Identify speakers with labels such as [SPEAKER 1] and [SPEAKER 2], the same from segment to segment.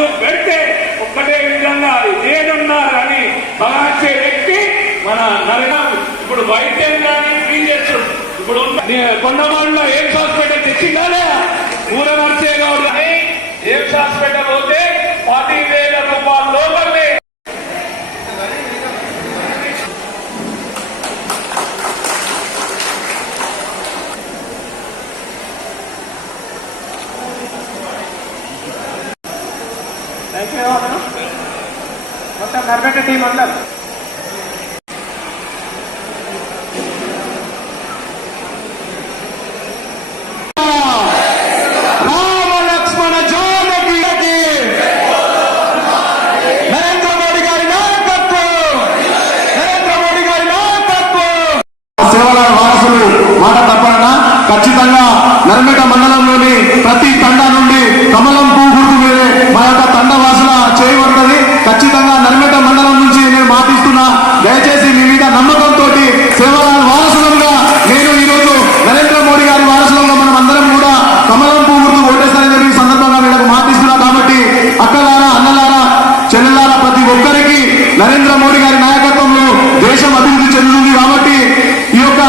[SPEAKER 1] అడుగు పెడితే ఒక్కటే విధంగా నేనున్నారు అని బలాచే వ్యక్తి మన నరేంద్ర ఇప్పుడు వైద్యం కానీ ఫ్రీ చేస్తుంది ఇప్పుడు కొండమాడులో ఎయిమ్స్ హాస్పిటల్ తెచ్చిందా ఊర నర్సే గౌడ్ అని ఎయిమ్స్ హాస్పిటల్ పోతే పది వేల రూపాయల లోపలే థ్యాంక్ యూ మొత్తం నర్బెట్ట టీం అందరు రామ లక్ష్మణ జానకి నరేంద్ర మోడీ గారి నాయకత్వం నరేంద్ర మోడీ గారి నాయకత్వం సేవల వారసులు మాట తప్పన ఖచ్చితంగా నర్మేట మండలంలోని ప్రతి తండా నుండి కమలం పువ్వు గుర్తు మీదే మా యొక్క తండ వాసుల చేయబడుతుంది ఖచ్చితంగా నర్మేట మండలం నుంచి నేను మాటిస్తున్నా. దయచేసి మీ మీద నమ్మకంతో సేవలు వారసులుగా నేను ఈరోజు నరేంద్ర మోడీ గారి వారసులంగా మనం అందరం కూడా కమలం పువ్వు గుర్తు ఓటేస్తారని చెప్పి ఈ సందర్భంగా వీళ్ళకు మాటిస్తున్నా కాబట్టి అక్కలారా అన్నలారా చెల్లెలారా ప్రతి ఒక్కరికి నరేంద్ర మోడీ గారి నాయకత్వంలో దేశం అభివృద్ధి చెందుతుంది కాబట్టి ఈ యొక్క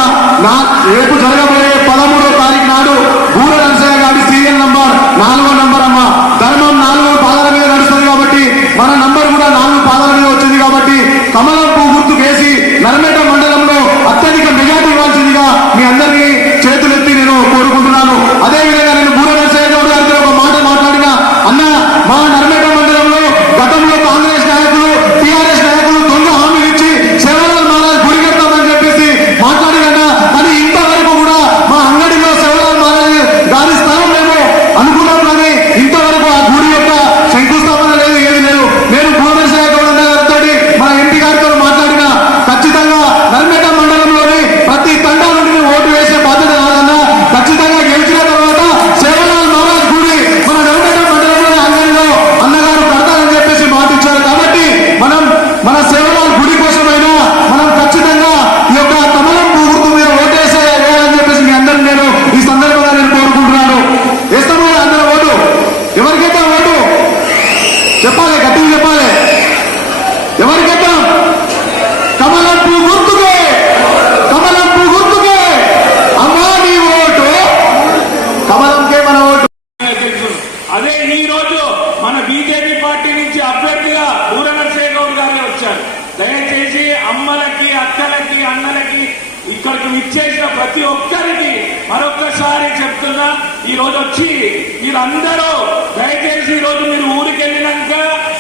[SPEAKER 1] నా రేపు జరగబోయే పదమూడో తారీఖు నాడు బూర నరసయ్య గారి సీరియల్ నంబర్ నాలుగో నంబర్ అమ్మ ధర్మం నాలుగో పాదాల మీద నడుస్తుంది కాబట్టి మన నంబర్ కూడా నాలుగు పాదాల మీద వచ్చింది కాబట్టి కమలం పువ్వు గుర్తు వేసి నర్మేట మండలంలో అత్యధిక మెజార్టీ ఇవ్వాల్సిందిగా మీ అందరినీ చేతులెత్తి నేను కోరుకుంటున్నాను అదే విధంగా నేను బూర నరసయ్య గౌడ్ గారితో ఒక మాట మాట్లాడిన అన్న మా నర్మేట మండలంలో గతంలో కాంగ్రెస్ నాయకులు టిఆర్ఎస్ నాయకులు దొంగ హామీలు ఇచ్చి సేవలాల్ మహారాజ్ గురి కడతామని చెప్పేసి మాట్లాడినా కానీ ఇంతవరకు కూడా మా అంగడిలో సేవలాల్ మహారాజ్ గారి స్థలం మేము అనుకున్నాం కానీ ఇంతవరకు ఆ గుడి యొక్క శంకుస్థాపన లేదు ఏది లేదు నేను భువనేశ్వర గౌడ్ అన్న గారితో మన ఎంపీ గారితో మాట్లాడిన ఖచ్చితంగా నర్మేట మండలంలోని ప్రతి తండా నుండి మేము ఓటు వేసే బాధ్యత కాదన్నా ఖచ్చితంగా గెలిచిన తర్వాత సేవలాల్ మహారాజ్ గుడి మన నర్మేట మండలంలోని అంగడిలో అన్నగారు కడతారని చెప్పేసి మాట ఇచ్చారు కాబట్టి మనం మన సేవలాల్ గుడి కోసమైనా మనం ఖచ్చితంగా ఈ యొక్క కమలం పువ్వు గుర్తు మీద ఓటేసే వేయాలని చెప్పేసి మీ అందరిని నేను ఈ సందర్భంగా నేను కోరుకుంటున్నాను వేస్తాము కదా అందరూ ఓటు ఎవరికైతే ఓటు చెప్పాలి గట్టిగా చెప్పాలి. ఎవరు కమలం పువ్వు గుర్తుకే. కమలం గుర్తుకే. అమ్మా నీ ఓటు. కమలంకే మన ఓటు. తెలుసు అదే ఈ రోజు మన బీజేపీ పార్టీ నుంచి అభ్యర్థిగా బూర నరసింహ గౌడ్ వచ్చారు. దయచేసి అమ్మలకి అక్కలకి అన్నలకి ఇక్కడికి విచ్చేసిన ప్రతి ఒక్కరికి మరొక్కసారి చెప్తున్నా ఈ రోజు వచ్చి మీరందరూ దయచేసి ఈ రోజు మీరు ఊరికి వెళ్ళినాక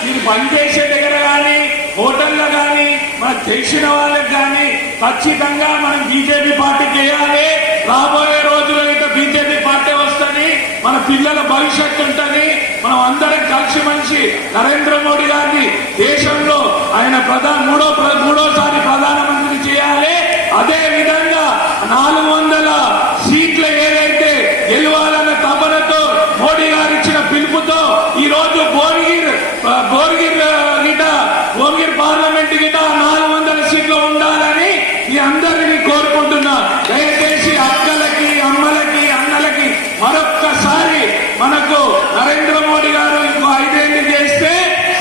[SPEAKER 1] మీరు పనిచేసే దగ్గర కానీ హోటల్లో కానీ మనకు తెలిసిన వాళ్ళకి కానీ ఖచ్చితంగా మనం బీజేపీ పార్టీ చేయాలి. రాబోయే రోజుల్లో అయితే బీజేపీ పార్టీ వస్తుంది. మన పిల్లల భవిష్యత్తు ఉంటుంది. మనం అందరం కలిసి మనిషి నరేంద్ర మోడీ గారిని దేశంలో ఆయన ప్రధాన మూడో ప్ర- మూడోసారి ప్రధానమంత్రి చేయాలి అదే విధంగా నాలుగు వందల సీట్లు ఏదైతే గెలవాలన్న తపనతో మోడీ గారు ఇచ్చిన పిలుపుతో ఈ రోజు భువనగిర్ ఆ, భువనగిర్ ఆ, గిట భువనగిర్ పార్లమెంట్ కింద నాలుగు వందల సీట్లు ఉండాలని ఈ అందరినీ కోరుకుంటున్నా. దయచేసి అక్కలకి అమ్మలకి అన్నలకి మరొక్కసారి మనకు నరేంద్ర మోడీ గారు ఇంకో ఐదేళ్ళు చేస్తే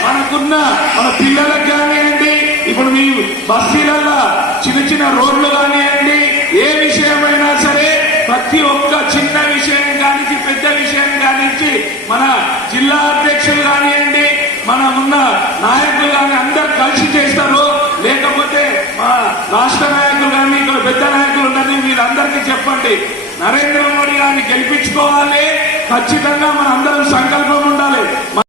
[SPEAKER 1] మనకున్న మన పిల్లలకు కానివ్వండి ఇప్పుడు మీ బస్సీలలో చిన్న చిన్న రోడ్లు కానివ్వండి ఏ విషయమైనా సరే ప్రతి ఒక్క చిన్న విషయం కానించి పెద్ద విషయం కానించి మన జిల్లా అధ్యక్షులు కానివ్వండి మన ఉన్న నాయకులు కానీ అందరు కలిసి చేస్తారు. లేకపోతే మా రాష్ట్ర నాయకులు కానీ ఇక్కడ పెద్ద నాయకులు ఉన్నది వీళ్ళందరికీ చెప్పండి. నరేంద్ర మోడీ గారిని గెలిపించుకోవాలి. ఖచ్చితంగా మన అందరం సంకల్పం ఉండాలి.